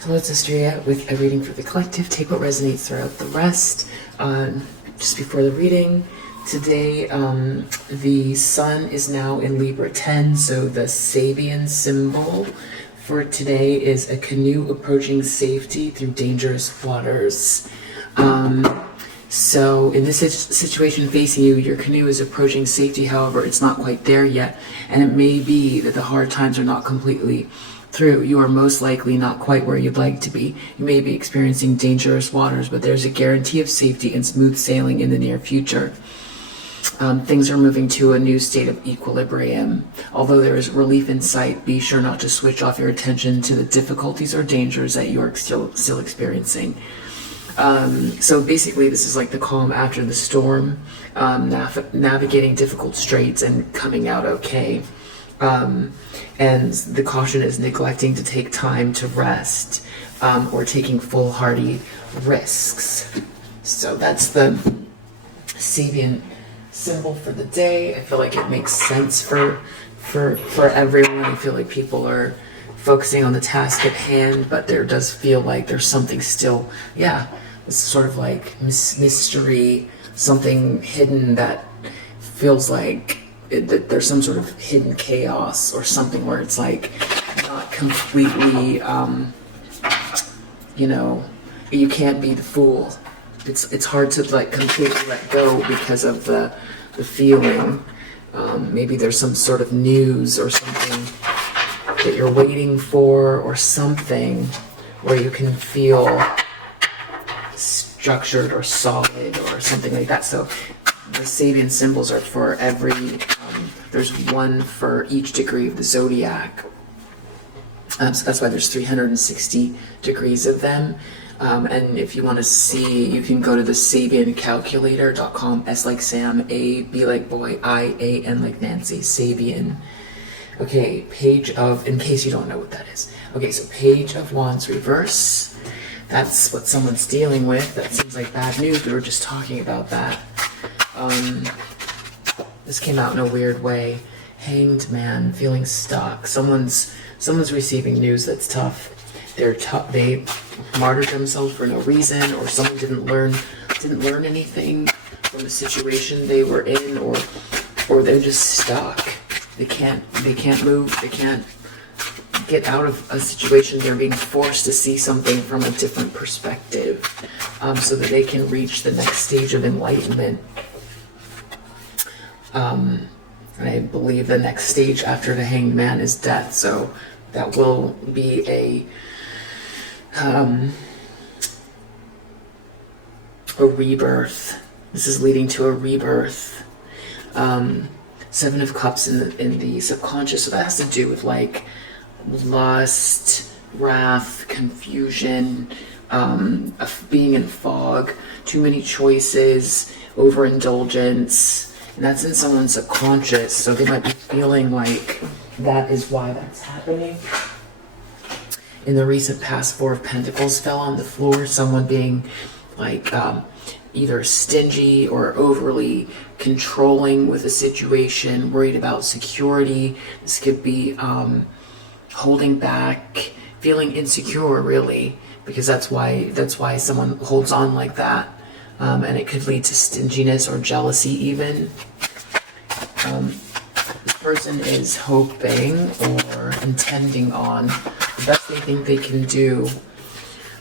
So it's Astria with a reading for the collective. Take what resonates throughout the rest. Just before the reading, today the sun is now in Libra 10, so the Sabian symbol for today is a canoe approaching safety through dangerous waters. So in this situation facing you, your canoe is approaching safety. However, it's not quite there yet, and it may be that the hard times are not completely through. You are most likely not quite where you'd like to be. You may be experiencing dangerous waters, but there's a guarantee of safety and smooth sailing in the near future. Things are moving to a new state of equilibrium. Although there is relief in sight, be sure not to switch off your attention to the difficulties or dangers that you are still experiencing. So basically this is like the calm after the storm, navigating difficult straits and coming out okay. And the caution is neglecting to take time to rest, or taking foolhardy risks. So that's the Sabian symbol for the day. I feel like it makes sense for everyone. I feel like people are focusing on the task at hand, but there does feel like there's something still, it's sort of like mystery, something hidden that feels like that there's some sort of hidden chaos or something where it's like not completely, you can't be the fool. It's hard to like completely let go because of the feeling. Maybe there's some sort of news or something that you're waiting for, or something where you can feel structured or solid or something like that. So the Sabian symbols are for every, there's one for each degree of the zodiac. So that's why there's 360 degrees of them. And if you want to see, you can go to the SabianCalculator.com. S like Sam, A, B like boy, I, A, N like Nancy, Sabian. Okay, page of, in case you don't know what that is. Okay, so Page of Wands reverse. That's what someone's dealing with. That seems like bad news. We were just talking about that. This came out in a weird way. Hanged man, feeling stuck. Someone's receiving news that's tough. They martyred themselves for no reason, or someone didn't learn anything from the situation they were in, or they're just stuck. They can't move. They can't get out of a situation. They're being forced to see something from a different perspective, so that they can reach the next stage of enlightenment. And I believe the next stage after the Hanged Man is death, so that will be a rebirth. This is leading to a rebirth. Seven of Cups in the subconscious, so that has to do with like lust, wrath, confusion, being in fog, too many choices, overindulgence. And that's in someone's subconscious, so they might be feeling like that is why that's happening. In the recent past, Four of Pentacles fell on the floor. Someone being like either stingy or overly controlling with a situation, worried about security. This could be holding back, feeling insecure, really, because that's why someone holds on like that. And it could lead to stinginess or jealousy even. This person is hoping or intending on the best they think they can do.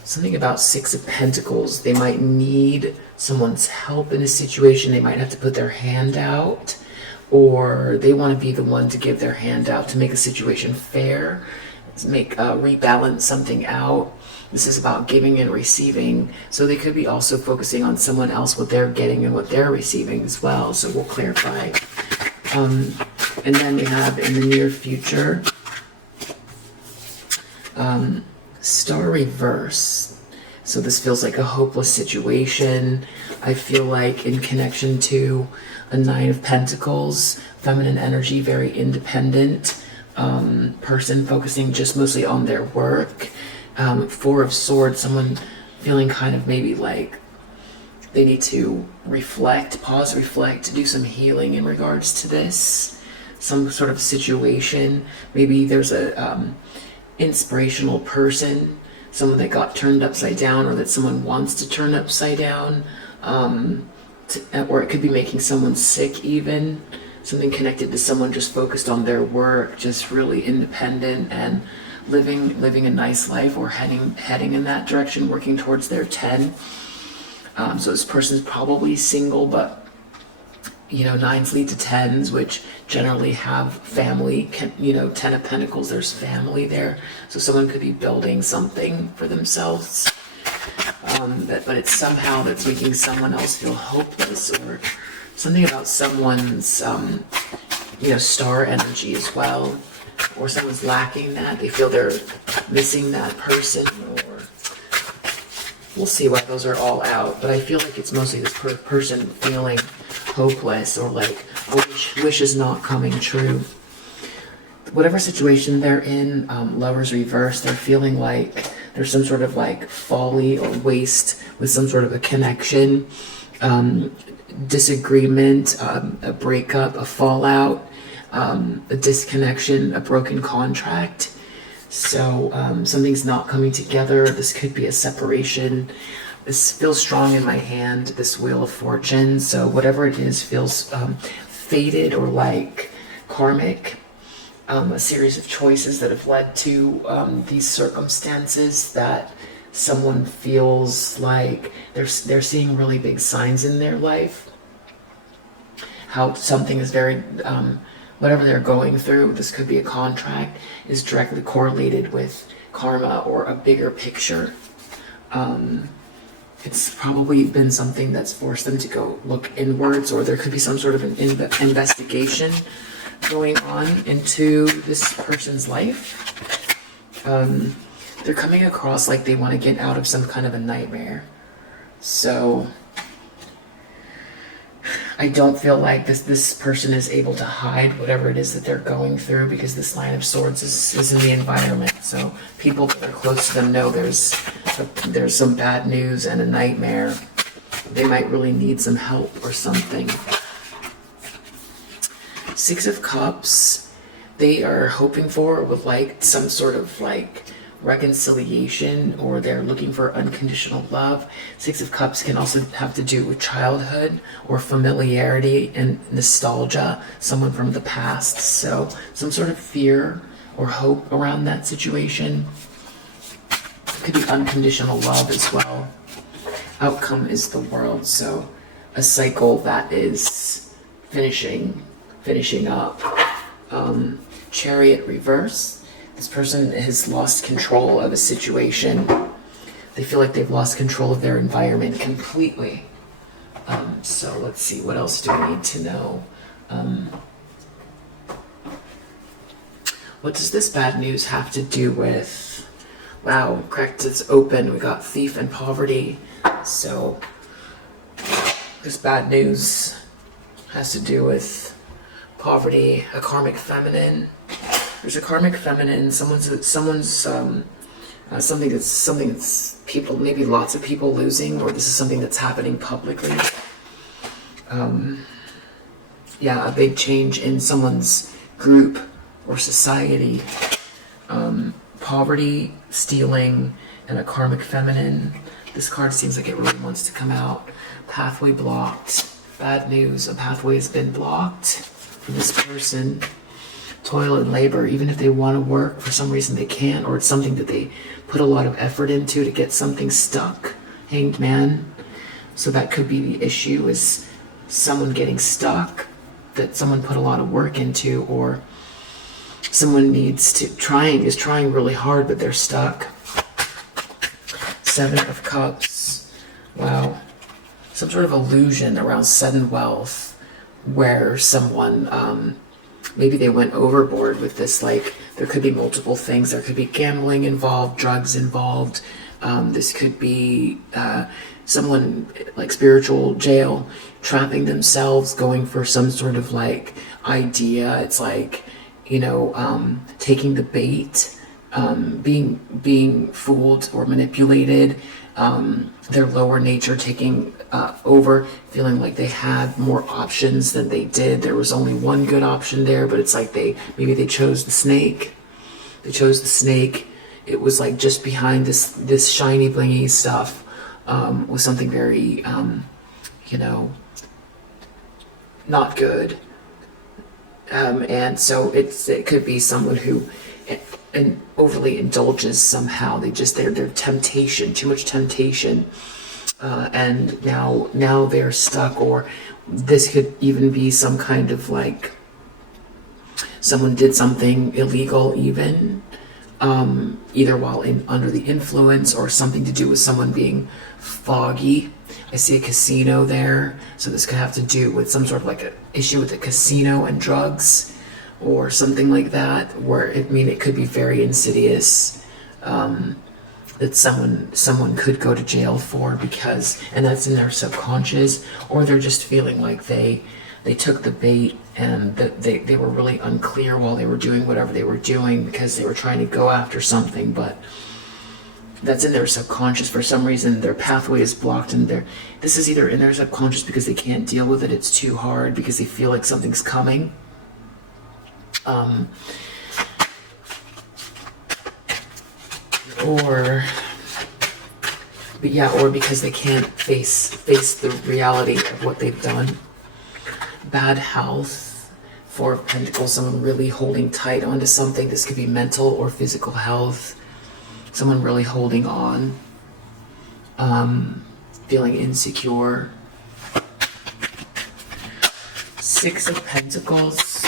Something about Six of Pentacles. They might need someone's help in a situation. They might have to put their hand out, or they want to be the one to give their hand out to make a situation fair, to rebalance something out. This is about giving and receiving. So they could be also focusing on someone else, what they're getting and what they're receiving as well. So we'll clarify. And then we have in the near future, Star Reverse. So this feels like a hopeless situation. I feel like in connection to a Nine of Pentacles, feminine energy, very independent person focusing just mostly on their work. Four of Swords, someone feeling kind of maybe like they need to reflect, pause, reflect, do some healing in regards to this. Some sort of situation. Maybe there's a inspirational person someone that got turned upside down, or that someone wants to turn upside down, or it could be making someone sick even. Something connected to someone just focused on their work, just really independent and living a nice life, or heading in that direction, working towards their 10. So this person's probably single, but you know, 9s lead to 10s, which generally have family. You know, 10 of Pentacles, there's family there. So someone could be building something for themselves. But it's somehow that's making someone else feel hopeless, or something about someone's, you know, star energy as well. Or someone's lacking that. They feel they're missing that person, or we'll see why those are all out. But I feel like it's mostly this person feeling hopeless, or like a wish is not coming true. Whatever situation they're in, Lovers Reverse, they're feeling like there's some sort of like folly or waste with some sort of a connection, disagreement, a breakup, a fallout, a disconnection, a broken contract. So something's not coming together. This could be a separation. This feels strong in my hand, this Wheel of Fortune. So whatever it is feels fated, or like karmic. A series of choices that have led to these circumstances that someone feels like they're seeing really big signs in their life. How something is very, whatever they're going through, this could be a contract, is directly correlated with karma or a bigger picture. It's probably been something that's forced them to go look inwards, or there could be some sort of an investigation going on into this person's life. They're coming across like they want to get out of some kind of a nightmare. So I don't feel like this person is able to hide whatever it is that they're going through, because this Nine of Swords is in the environment. So people that are close to them know there's some bad news and a nightmare. They might really need some help or something. Six of Cups, they are hoping for, would like some sort of like reconciliation, or they're looking for unconditional love. Six of Cups can also have to do with childhood or familiarity and nostalgia, someone from the past. So some sort of fear or hope around that situation. It could be unconditional love as well. Outcome is the World, so a cycle that is finishing up. Chariot Reverse. This person has lost control of a situation. They feel like they've lost control of their environment completely. So let's see, what else do we need to know? What does this bad news have to do with? Wow, cracked it's open. We got Thief and Poverty. So this bad news has to do with poverty, a karmic feminine. There's a karmic feminine. Someone's something that's people, maybe lots of people losing, or this is something that's happening publicly. Yeah, a big change in someone's group or society. Poverty, stealing, and a karmic feminine. This card seems like it really wants to come out. Pathway blocked. Bad news, a pathway has been blocked for this person. Toil and labor, even if they want to work, for some reason they can't, or it's something that they put a lot of effort into to get something stuck. Hanged Man. So that could be the issue, is someone getting stuck that someone put a lot of work into, or someone is trying really hard, but they're stuck. Seven of Cups. Wow. Some sort of illusion around sudden wealth, where someone, maybe they went overboard with this. Like, there could be multiple things. There could be gambling involved, drugs involved. This could be someone, like spiritual jail, trapping themselves, going for some sort of like idea. It's like, you know, taking the bait, being fooled or manipulated, their lower nature taking over, feeling like they had more options than they did. There was only one good option there, but it's like maybe they chose the snake. They chose the snake it was like just behind this shiny blingy stuff was something very you know, not good. And so it could be someone who and overly indulges somehow. They're temptation, too much temptation, and now they're stuck. Or this could even be some kind of like someone did something illegal, even either while under the influence, or something to do with someone being foggy. I see a casino there, so this could have to do with some sort of like an issue with the casino and drugs, or something like that, where it could be very insidious, that someone could go to jail for, because, and that's in their subconscious, or they're just feeling like they took the bait, and that they were really unclear while they were doing whatever they were doing, because they were trying to go after something, but that's in their subconscious. For some reason their pathway is blocked, and this is either in their subconscious because they can't deal with it, it's too hard, because they feel like something's coming, or because they can't face the reality of what they've done. Bad health, Four of Pentacles, someone really holding tight onto something. This could be mental or physical health. Someone really holding on, feeling insecure. Six of Pentacles,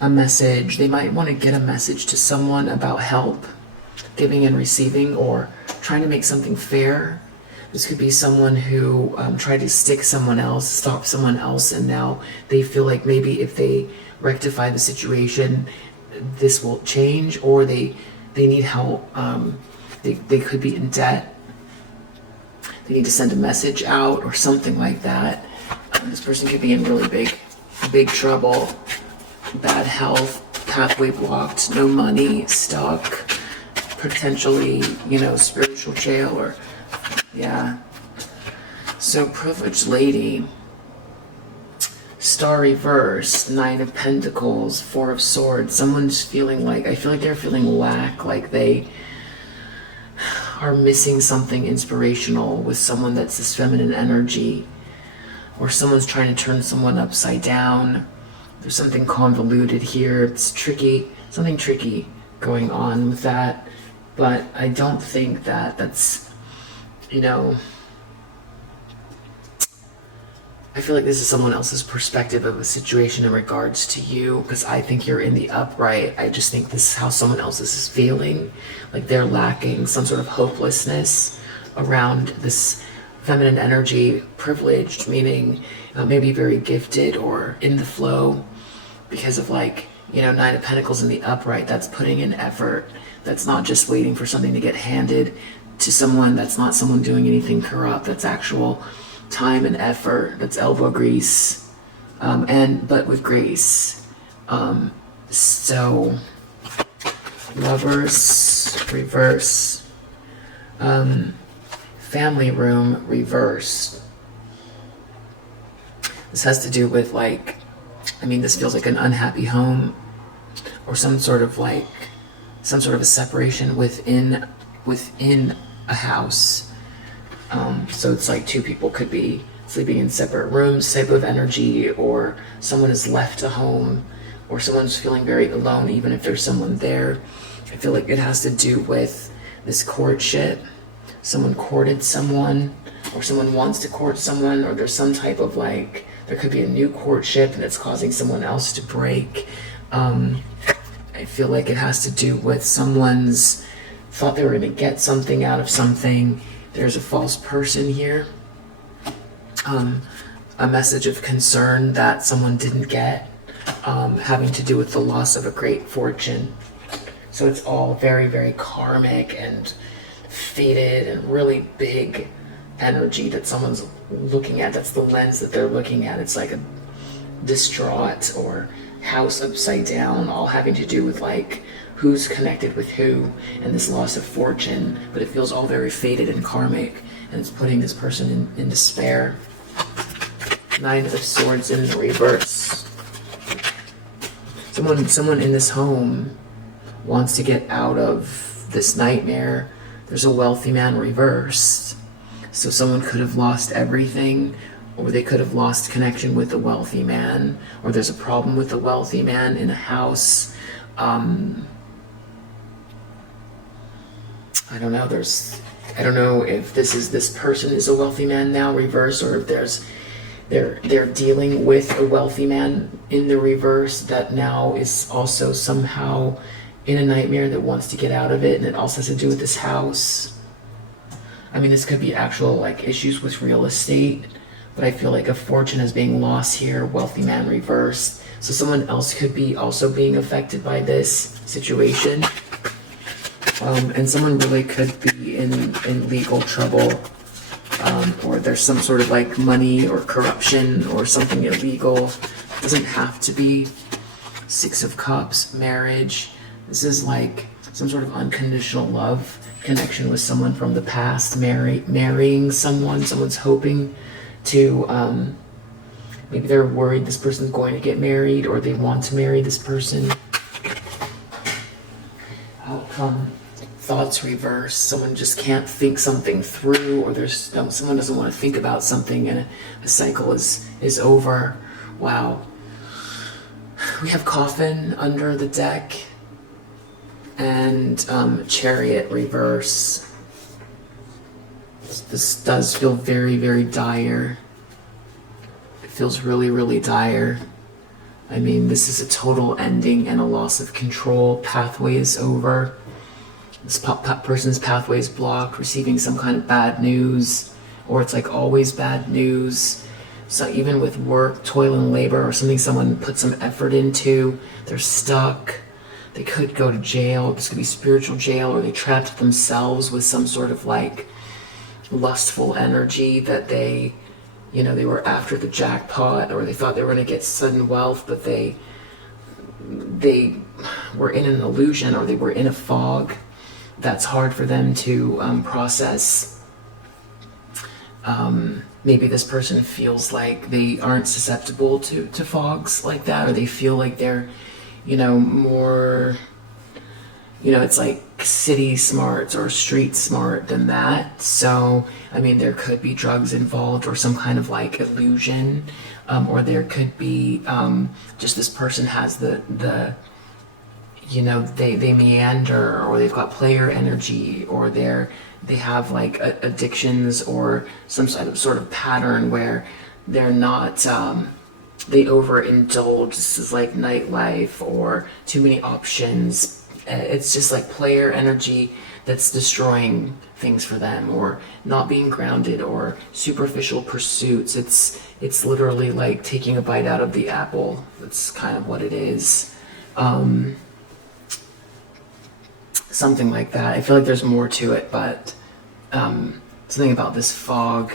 a message. They might want to get a message to someone about help, giving and receiving, or trying to make something fair. This could be someone who tried to stop someone else, and now they feel like maybe if they rectify the situation, this will change, or they need help. They could be in debt. They need to send a message out or something like that. This person could be in really big trouble. Bad health, pathway blocked, no money, stuck, potentially, spiritual jail, or yeah. So privileged lady, Star Reverse, Nine of Pentacles, Four of Swords. Someone's feeling like, I feel like they're feeling lack, like they are missing something inspirational with someone that's this feminine energy, or someone's trying to turn someone upside down. There's something convoluted here. It's tricky, something tricky going on with that. But I don't think that's, I feel like this is someone else's perspective of a situation in regards to you, because I think you're in the upright. I just think this is how someone else is feeling, like they're lacking some sort of hopelessness around this feminine energy. Privileged, meaning maybe very gifted or in the flow, because of Nine of Pentacles in the upright. That's putting in effort. That's not just waiting for something to get handed to someone. That's not someone doing anything corrupt. That's actual time and effort. That's elbow grease, but with grace. So Lovers reverse, family room reverse. This has to do with this feels like an unhappy home, or some sort of a separation within a house. So it's like two people could be sleeping in separate rooms type of energy, or someone has left a home, or someone's feeling very alone even if there's someone there. I feel like it has to do with this courtship. Someone courted someone, or someone wants to court someone, or there's some type of there could be a new courtship and it's causing someone else to break. I feel like it has to do with someone's thought they were going to get something out of something. There's a false person here. A message of concern that someone didn't get, having to do with the loss of a great fortune. So it's all very, very karmic and fated and really big energy that someone's looking at. That's the lens that they're looking at. It's like a distraught or house upside down, all having to do with who's connected with who and this loss of fortune. But it feels all very fated and karmic, and it's putting this person in despair. Nine of Swords in reverse. Someone in this home wants to get out of this nightmare. There's a wealthy man reversed. So someone could have lost everything, or they could have lost connection with the wealthy man, or there's a problem with the wealthy man in a house. I don't know. I don't know if this person is a wealthy man now reverse, or if they're dealing with a wealthy man in the reverse that now is also somehow in a nightmare that wants to get out of it, and it also has to do with this house. I mean, this could be actual like issues with real estate, but I feel like a fortune is being lost here, wealthy man reversed. So someone else could be also being affected by this situation. And someone really could be in legal trouble, or there's some sort of like money or corruption or something illegal. It doesn't have to be. 6 of Cups, marriage. This is like some sort of unconditional love connection with someone from the past, marrying someone. Someone's hoping to, maybe they're worried this person's going to get married, or they want to marry this person. Outcome. Thoughts reverse. Someone just can't think something through, or someone doesn't want to think about something, and a cycle is over. Wow. We have Coffin under the deck, and Chariot Reverse. This does feel very, very dire. It feels really, really dire. I mean, this is a total ending and a loss of control. Pathway is over. This person's pathway is blocked, receiving some kind of bad news, or it's like always bad news. So even with work, toil and labor, or something someone put some effort into, they're stuck. They could go to jail. This could be spiritual jail, or they trapped themselves with some sort of like lustful energy that they were after the jackpot, or they thought they were going to get sudden wealth, but they were in an illusion, or they were in a fog that's hard for them to process. Maybe this person feels like they aren't susceptible to fogs like that, or they feel like they're, more, it's like city smart or street smart than that. So, I mean, there could be drugs involved, or some kind of like illusion, or there could be just this person has the they meander, or they've got player energy, or they have like addictions, or some sort of pattern where they're not, they overindulge. This is like nightlife, or too many options. It's just like player energy that's destroying things for them, or not being grounded, or superficial pursuits. It's literally like taking a bite out of the apple. That's kind of what it is. Something like that. I feel like there's more to it, but something about this fog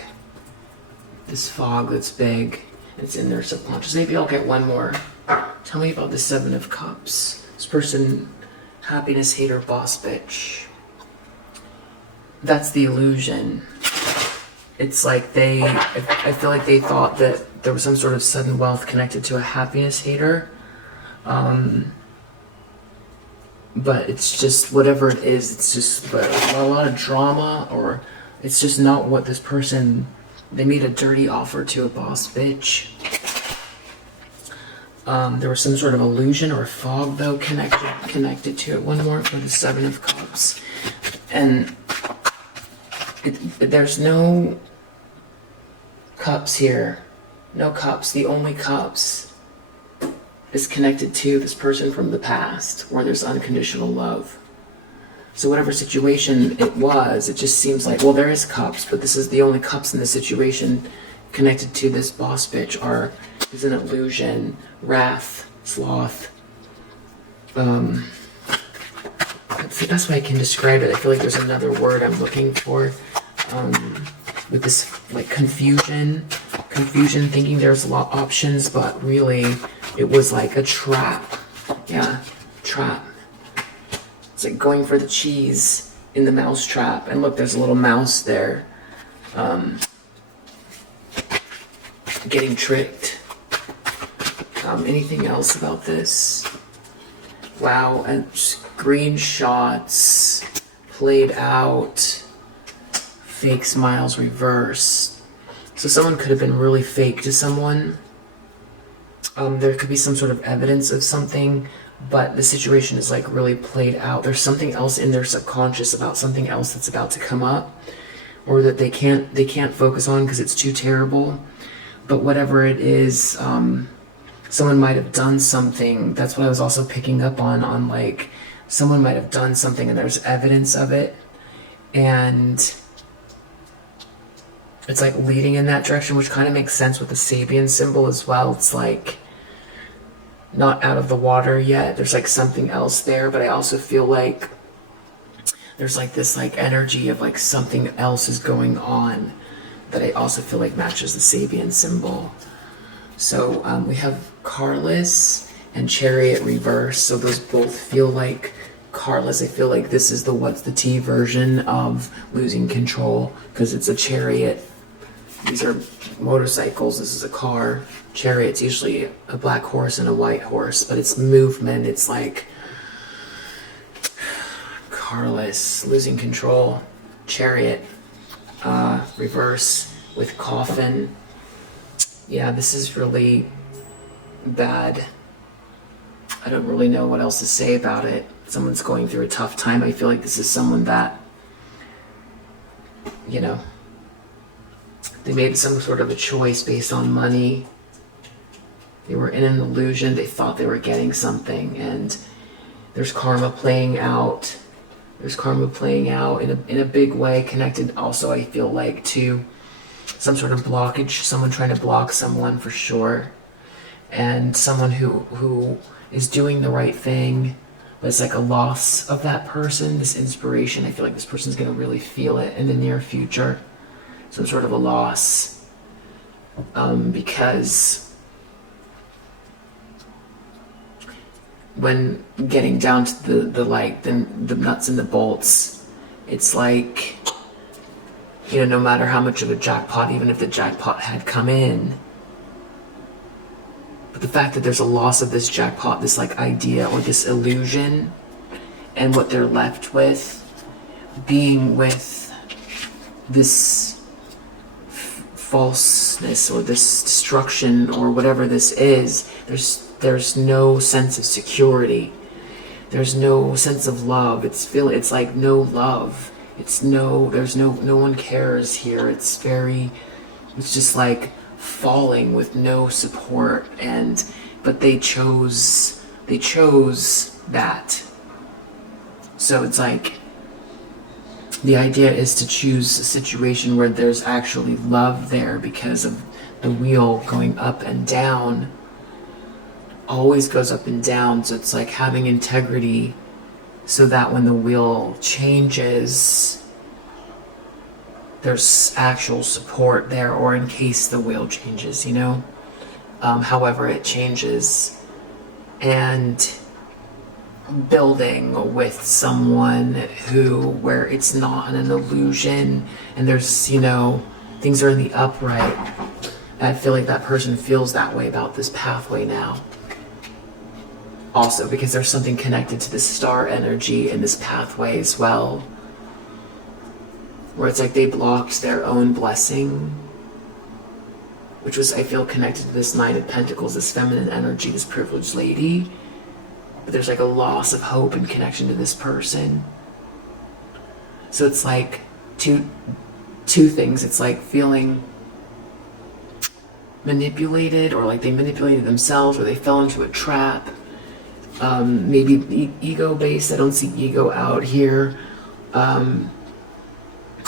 that's big. It's in their subconscious. Maybe I'll get one more. Tell me about the 7 of Cups. This person, happiness hater, boss bitch. That's the illusion. It's like I feel like they thought that there was some sort of sudden wealth connected to a happiness hater. But it's just whatever it is, it's just a lot of drama, or it's just not what this person, they made a dirty offer to a boss bitch. There was some sort of illusion or fog though connected to it. One more for the 7 of Cups. And there's no cups here. No cups. The only cups is connected to this person from the past, where there's unconditional love. So whatever situation it was, it just seems like, well, there is cups, but this is the only cups in the situation connected to this boss bitch is an illusion, wrath, sloth. That's the best way I can describe it. I feel like there's another word I'm looking for, with this like confusion, thinking there's a lot of options, but really it was like a trap. Yeah, trap. It's like going for the cheese in the mouse trap. And look, there's a little mouse there. Getting tricked. Anything else about this? Wow, and screenshots, played out, fake smiles reversed. So someone could have been really fake to someone. There could be some sort of evidence of something, but the situation is like really played out. There's something else in their subconscious about something else that's about to come up, or that they can't focus on because it's too terrible. But whatever it is, someone might have done something. That's what I was also picking up on like, someone might have done something and there's evidence of it, and it's like leading in that direction, which kind of makes sense with the Sabian symbol as well. It's like not out of the water yet. There's like something else there, but I also feel like there's like this like energy of like something else is going on that I also feel like matches the Sabian symbol. So we have Carless and Chariot Reverse. So those both feel like Carless. I feel like this is the what's the tea version of losing control, because it's a chariot. These are motorcycles. This is a car. Chariot's usually a black horse and a white horse, but it's movement. It's like Carless, losing control. Chariot, reverse with coffin. Yeah, this is really bad. I don't really know what else to say about it. Someone's going through a tough time. I feel like this is someone that, you know, they made some sort of a choice based on money. They were in an illusion. They thought they were getting something, and there's karma playing out. There's karma playing out in a big way, connected also, I feel like, to some sort of blockage, someone trying to block someone for sure, and someone who is doing the right thing, but it's like a loss of that person, this inspiration. I feel like this person's going to really feel it in the near future. Some sort of a loss, because when getting down to the nuts and the bolts, it's like, you know, no matter how much of a jackpot, even if the jackpot had come in, but the fact that there's a loss of this jackpot, this like idea or this illusion, and what they're left with being with this falseness or this destruction or whatever this is, there's no sense of security. There's no sense of love. It's like no love. There's no one cares here. It's just like falling with no support, but they chose that. So it's like the idea is to choose a situation where there's actually love there, because of the wheel going up and down. Always goes up and down, so it's like having integrity so that when the wheel changes, there's actual support there, or in case the wheel changes, you know, however it changes, and building with someone where it's not an illusion, and there's, you know, things are in the upright. I feel like that person feels that way about this pathway now. Also, because there's something connected to the star energy in this pathway as well, where it's like they blocked their own blessing, which was, I feel, connected to this Nine of Pentacles, this feminine energy, this privileged lady. But there's like a loss of hope and connection to this person. So it's like two things. It's like feeling manipulated, or like they manipulated themselves, or they fell into a trap. Maybe ego-based. I don't see ego out here.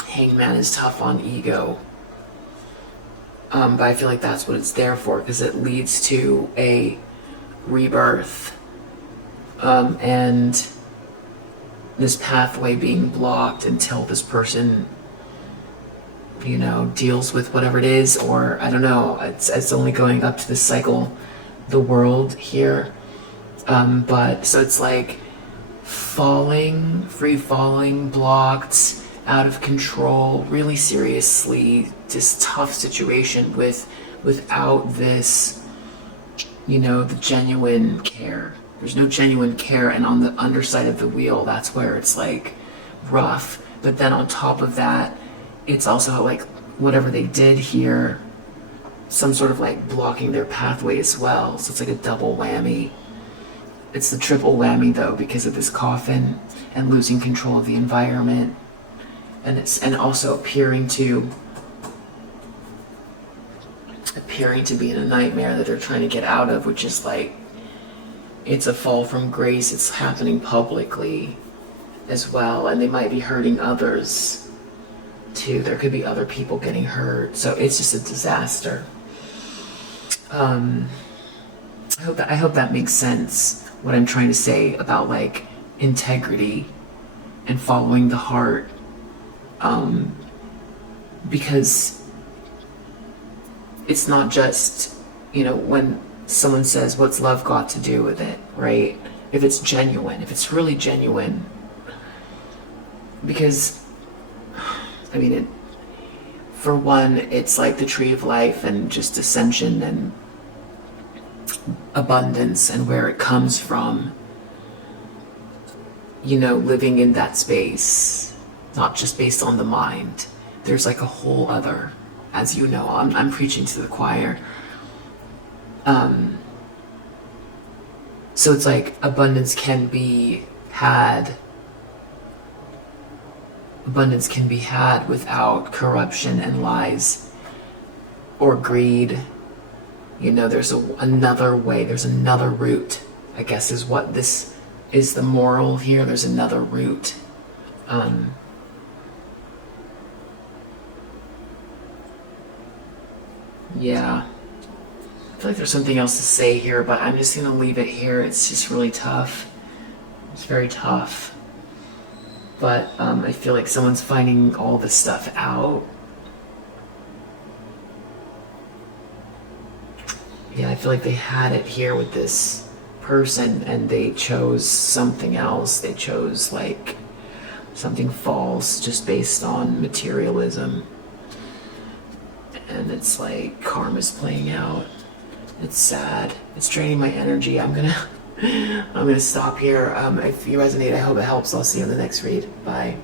Hangman is tough on ego. But I feel like that's what it's there for, because it leads to a rebirth. And this pathway being blocked until this person, you know, deals with whatever it is, or I don't know, it's only going up to the cycle, the world here. But so it's like free falling, blocked, out of control, really seriously, this tough situation without this, you know, the genuine care, There's no genuine care. And on the underside of the wheel, that's where it's like rough. But then on top of that, it's also like whatever they did here, some sort of like blocking their pathway as well. So it's like a double whammy. It's the triple whammy though, because of this coffin and losing control of the environment, and also appearing to be in a nightmare that they're trying to get out of, which is like, it's a fall from grace. It's happening publicly as well, and they might be hurting others too. There could be other people getting hurt, so it's just a disaster. I hope that makes sense, what I'm trying to say about like integrity and following the heart, because it's not just, when someone says, what's love got to do with it, right? If it's genuine, if it's really genuine, because for one, it's like the tree of life and just ascension and abundance and where it comes from, living in that space, not just based on the mind. There's like a whole other, as you know, I'm preaching to the choir. So it's like abundance can be had without corruption and lies or greed. There's another way, there's another route, I guess is what this is, the moral here. There's another route. Yeah. I feel like there's something else to say here, but I'm just going to leave it here. It's just really tough. It's very tough. But I feel like someone's finding all this stuff out. Yeah, I feel like they had it here with this person and they chose something else. They chose like something false just based on materialism. And it's like karma's playing out. It's sad. It's draining my energy. I'm gonna stop here. If you resonate, I hope it helps. I'll see you in the next read. Bye.